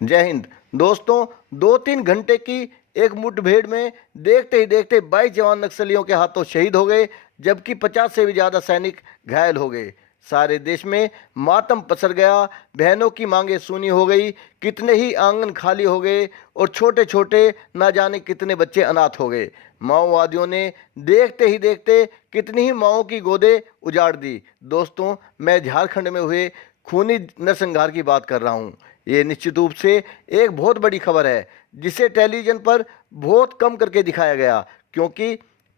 जय हिंद। दोस्तों, 2-3 घंटे की एक मुठभेड़ में देखते ही देखते 22 जवान नक्सलियों के हाथों शहीद हो गए, जबकि 50 से भी ज़्यादा सैनिक घायल हो गए। सारे देश में मातम पसर गया, बहनों की मांगें सूनी हो गई, कितने ही आंगन खाली हो गए और छोटे छोटे ना जाने कितने बच्चे अनाथ हो गए। माओवादियों ने देखते ही देखते कितनी ही माओं की गोदें उजाड़ दी। दोस्तों, मैं झारखंड में हुए खूनी नरसंहार की बात कर रहा हूँ। ये निश्चित रूप से एक बहुत बड़ी खबर है, जिसे टेलीविज़न पर बहुत कम करके दिखाया गया, क्योंकि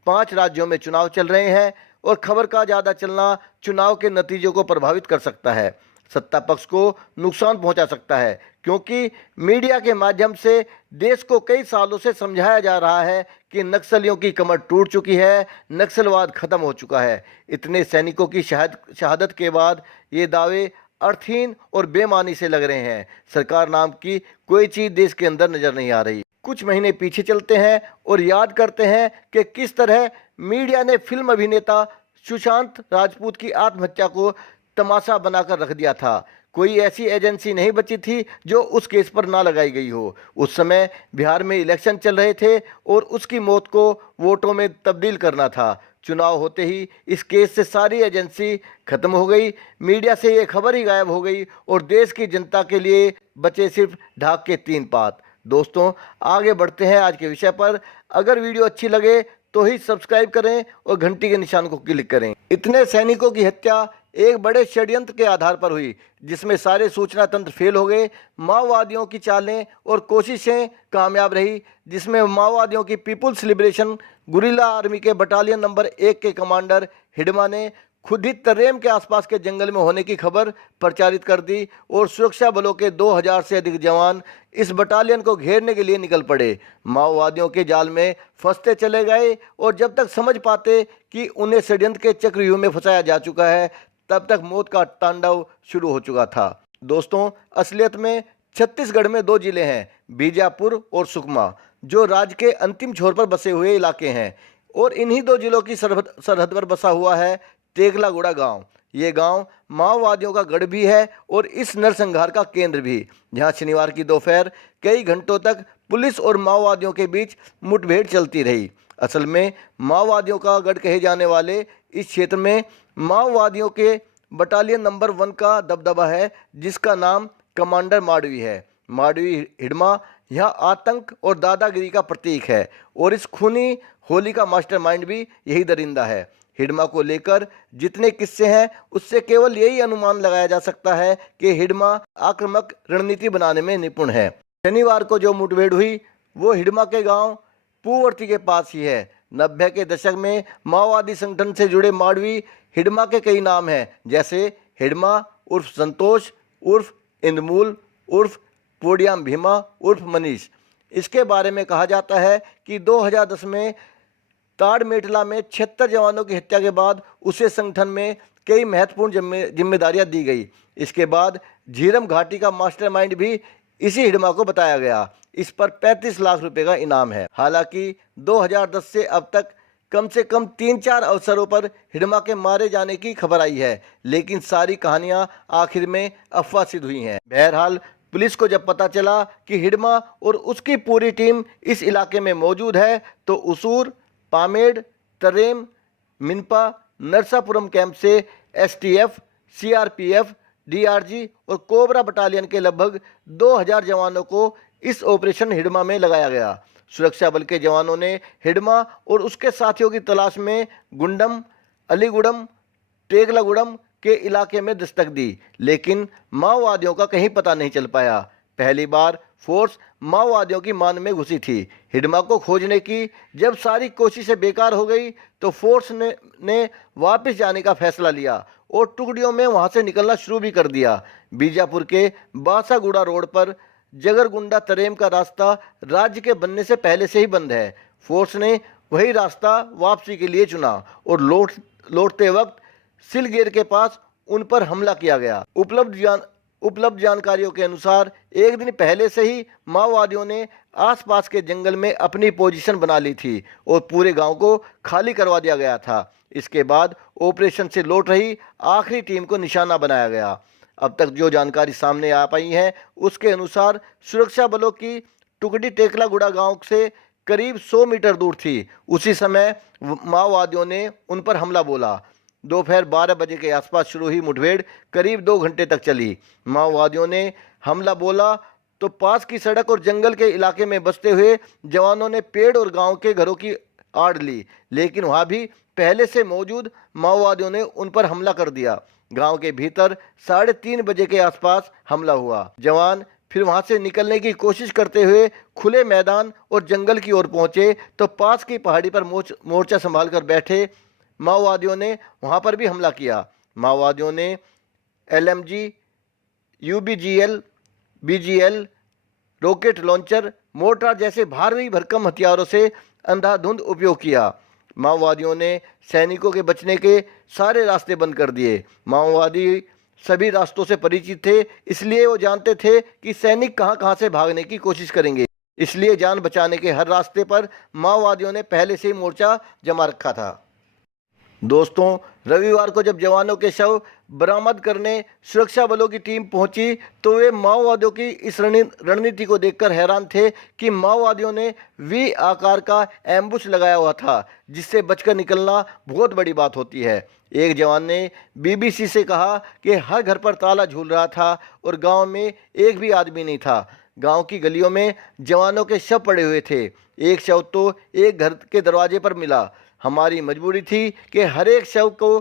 5 राज्यों में चुनाव चल रहे हैं और खबर का ज़्यादा चलना चुनाव के नतीजों को प्रभावित कर सकता है, सत्ता पक्ष को नुकसान पहुंचा सकता है, क्योंकि मीडिया के माध्यम से देश को कई सालों से समझाया जा रहा है कि नक्सलियों की कमर टूट चुकी है, नक्सलवाद खत्म हो चुका है। इतने सैनिकों की शहादत के बाद ये दावे अर्थहीन और बेमानी से लग रहे हैं। सरकार नाम की कोई चीज़ देश के अंदर नजर नहीं आ रही। कुछ महीने पीछे चलते हैं और याद करते हैं कि किस तरह मीडिया ने फिल्म अभिनेता सुशांत राजपूत की आत्महत्या को तमाशा बनाकर रख दिया था। कोई ऐसी एजेंसी नहीं बची थी जो उस केस पर ना लगाई गई हो। उस समय बिहार में इलेक्शन चल रहे थे और उसकी मौत को वोटों में तब्दील करना था। चुनाव होते ही इस केस से सारी एजेंसी खत्म हो गई, मीडिया से ये खबर ही गायब हो गई और देश की जनता के लिए बचे सिर्फ ढाक के 3 पात। दोस्तों, आगे बढ़ते हैं आज के विषय पर। अगर वीडियो अच्छी लगे तो ही सब्सक्राइब करें और घंटी के निशान को क्लिक करें। इतने सैनिकों की हत्या एक बड़े षड्यंत्र के आधार पर हुई, जिसमें सारे सूचना तंत्र फेल हो गए। माओवादियों की चालें और कोशिशें कामयाब रही, जिसमें माओवादियों की पीपुल्स लिबरेशन गुरिल्ला आर्मी के बटालियन नंबर 1 के कमांडर हिडमा ने खुद ही तर्रेम के आसपास के जंगल में होने की खबर प्रचारित कर दी और सुरक्षा बलों के 2000 से अधिक जवान इस बटालियन को घेरने के लिए निकल पड़े। माओवादियों के जाल में फंसते चले गए और जब तक समझ पाते कि उन्हें षड्यंत्र के चक्रव्यूह में फंसाया जा चुका है, तब तक मौत का तांडव शुरू हो चुका था। दोस्तों, असलियत में छत्तीसगढ़ में 2 जिले हैं, बीजापुर और सुकमा, जो राज्य के अंतिम छोर पर बसे हुए इलाके हैं और इन्हीं 2 जिलों की सरहद पर बसा हुआ है टेकलागुड़ा गांव। ये गांव माओवादियों का गढ़ भी है और इस नरसंहार का केंद्र भी, जहां शनिवार की दोपहर कई घंटों तक पुलिस और माओवादियों के बीच मुठभेड़ चलती रही। असल में माओवादियों का गढ़ कहे जाने वाले इस क्षेत्र में माओवादियों के बटालियन नंबर 1 का दबदबा है, जिसका नाम कमांडर माडवी है। माडवी हिडमा यहाँ आतंक और दादागिरी का प्रतीक है और इस खूनी होली का मास्टरमाइंड भी यही दरिंदा है। हिडमा को लेकर जितने किस्से हैं, उससे केवल यही अनुमान लगाया जा सकता है कि हिडमा आक्रामक रणनीति बनाने में निपुण है। शनिवार को जो मुठभेड़ हुई वो हिडमा के गांव पूवर्ती के पास ही है। 90 के दशक में माओवादी संगठन से जुड़े माडवी हिडमा के कई नाम हैं, जैसे हिडमा उर्फ संतोष उर्फ इंदमूल उर्फ पोडियाम भीमा उर्फ मनीष। इसके बारे में कहा जाता है कि 2010 में ताड़मेटला में 76 जवानों की हत्या के बाद उसे संगठन में कई महत्वपूर्ण जिम्मेदारियां दी गई। इसके बाद झीरम घाटी का मास्टरमाइंड भी इसी हिडमा को बताया गया। इस पर 35 लाख रुपए का इनाम है। हालांकि 2010 से अब तक कम से कम 3-4 अवसरों पर हिडमा के मारे जाने की खबर आई है, लेकिन सारी कहानियां आखिर में अफवाह सिद्ध हुई हैं। बहरहाल, पुलिस को जब पता चला कि हिडमा और उसकी पूरी टीम इस इलाके में मौजूद है, तो उसूर, पामेड़, तर्रेम, मिनपा, नरसापुरम कैंप से एसटीएफ, सीआरपीएफ, डीआरजी और कोबरा बटालियन के लगभग 2000 जवानों को इस ऑपरेशन हिडमा में लगाया गया। सुरक्षा बल के जवानों ने हिडमा और उसके साथियों की तलाश में गुंडम, अलीगुड़म, टेगलागुड़म के इलाके में दस्तक दी, लेकिन माओवादियों का कहीं पता नहीं चल पाया। पहली बार फोर्स माओवादियों की मान में घुसी थी। हिडमा को खोजने की जब सारी कोशिशें बेकार हो गई, तो फोर्स ने वापस जाने का फैसला लिया और टुकड़ियों में वहां से निकलना शुरू भी कर दिया। बीजापुर के बासागुड़ा रोड पर जगरगुंडा तरेम का रास्ता राज्य के बनने से पहले से ही बंद है। फोर्स ने वही रास्ता वापसी के लिए चुना और लौटते वक्त सिलगेर के पास उन पर हमला किया गया। उपलब्ध जानकारियों के अनुसार एक दिन पहले से ही माओवादियों ने आसपास के जंगल में अपनी पोजीशन बना ली थी और पूरे गांव को खाली करवा दिया गया था। इसके बाद ऑपरेशन से लौट रही आखिरी टीम को निशाना बनाया गया। अब तक जो जानकारी सामने आ पाई है उसके अनुसार सुरक्षा बलों की टुकड़ी टेकलागुड़ा गांव से करीब 100 मीटर दूर थी। उसी समय माओवादियों ने उन पर हमला बोला। दोपहर 12 बजे के आसपास शुरू हुई मुठभेड़ करीब 2 घंटे तक चली। माओवादियों ने हमला बोला तो पास की सड़क और जंगल के इलाके में बसते हुए जवानों ने पेड़ और गांव के घरों की आड़ ली, लेकिन वहां भी पहले से मौजूद माओवादियों ने उन पर हमला कर दिया। गांव के भीतर 3:30 बजे के आसपास हमला हुआ। जवान फिर वहां से निकलने की कोशिश करते हुए खुले मैदान और जंगल की ओर पहुंचे तो पास की पहाड़ी पर मोर्चा संभालकर बैठे माओवादियों ने वहां पर भी हमला किया। माओवादियों ने LMG, UBGL, BGL, rocket launcher, mortar जैसे भारी भरकम हथियारों से अंधाधुंध उपयोग किया। माओवादियों ने सैनिकों के बचने के सारे रास्ते बंद कर दिए। माओवादी सभी रास्तों से परिचित थे, इसलिए वो जानते थे कि सैनिक कहां कहां से भागने की कोशिश करेंगे। इसलिए जान बचाने के हर रास्ते पर माओवादियों ने पहले से ही मोर्चा जमा रखा था। दोस्तों, रविवार को जब जवानों के शव बरामद करने सुरक्षा बलों की टीम पहुंची तो वे माओवादियों की इस रणनीति को देखकर हैरान थे कि माओवादियों ने वी आकार का एम्बुश लगाया हुआ था, जिससे बचकर निकलना बहुत बड़ी बात होती है। एक जवान ने BBC से कहा कि हर घर पर ताला झूल रहा था और गांव में एक भी आदमी नहीं था। गांव की गलियों में जवानों के शव पड़े हुए थे। एक शव तो एक घर के दरवाजे पर मिला। हमारी मजबूरी थी कि हर एक शव को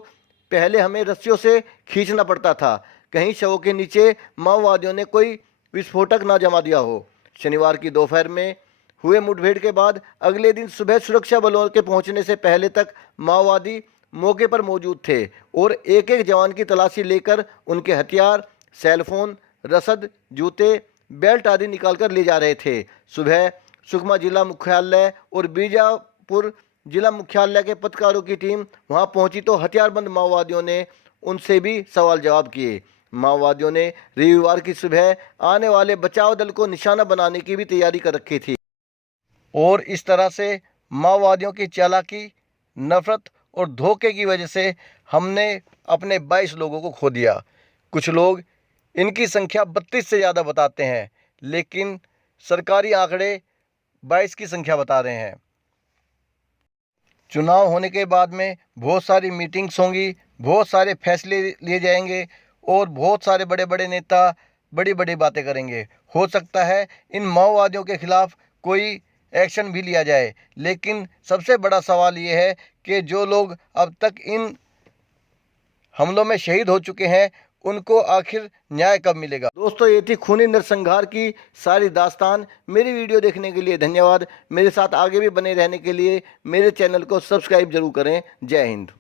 पहले हमें रस्सियों से खींचना पड़ता था, कहीं शवों के नीचे माओवादियों ने कोई विस्फोटक ना जमा दिया हो। शनिवार की दोपहर में हुए मुठभेड़ के बाद अगले दिन सुबह सुरक्षा बलों के पहुंचने से पहले तक माओवादी मौके पर मौजूद थे और एक एक जवान की तलाशी लेकर उनके हथियार, सेलफोन, रसद, जूते, बेल्ट आदि निकालकर ले जा रहे थे। सुबह सुकमा जिला मुख्यालय और बीजापुर जिला मुख्यालय के पत्रकारों की टीम वहां पहुंची तो हथियारबंद माओवादियों ने उनसे भी सवाल जवाब किए। माओवादियों ने रविवार की सुबह आने वाले बचाव दल को निशाना बनाने की भी तैयारी कर रखी थी और इस तरह से माओवादियों की चालाकी, नफरत और धोखे की वजह से हमने अपने 22 लोगों को खो दिया। कुछ लोग इनकी संख्या 32 से ज़्यादा बताते हैं, लेकिन सरकारी आंकड़े 22 की संख्या बता रहे हैं। चुनाव होने के बाद में बहुत सारी मीटिंग्स होंगी, बहुत सारे फैसले लिए जाएंगे और बहुत सारे बड़े बड़े नेता बड़ी बड़ी बातें करेंगे। हो सकता है इन माओवादियों के खिलाफ कोई एक्शन भी लिया जाए, लेकिन सबसे बड़ा सवाल ये है कि जो लोग अब तक इन हमलों में शहीद हो चुके हैं उनको आखिर न्याय कब मिलेगा। दोस्तों, ये थी खूनी नरसंहार की सारी दास्तान। मेरी वीडियो देखने के लिए धन्यवाद। मेरे साथ आगे भी बने रहने के लिए मेरे चैनल को सब्सक्राइब जरूर करें। जय हिंद।